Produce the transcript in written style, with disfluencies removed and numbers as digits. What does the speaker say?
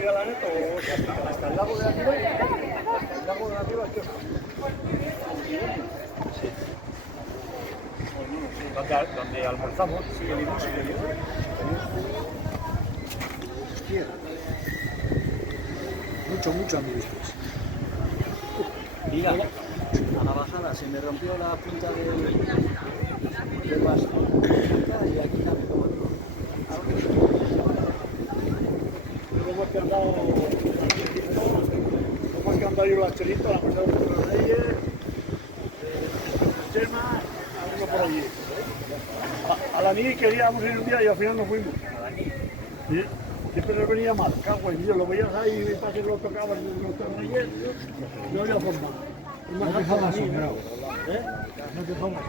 subir a la neta o hasta el lago de arriba, hasta el lago de arriba, ¿qué? Sí. Donde almorzamos, sí, el limón, sí, el limón. Mucho amigos. Mira, a la bajada se me rompió la punta del vaso. Y aquí también. Hemos que andado yo la Chelita, la Mercedes de los Reyes, Chema, alguno por allí. A la NI queríamos ir un día y al final no fuimos. ¿Sí? Siempre nos venía mal, cago en Dios, lo veías ahí y para que lo tocaban en los Reyes, no había forma. No dejamos asombrado. No dejamos.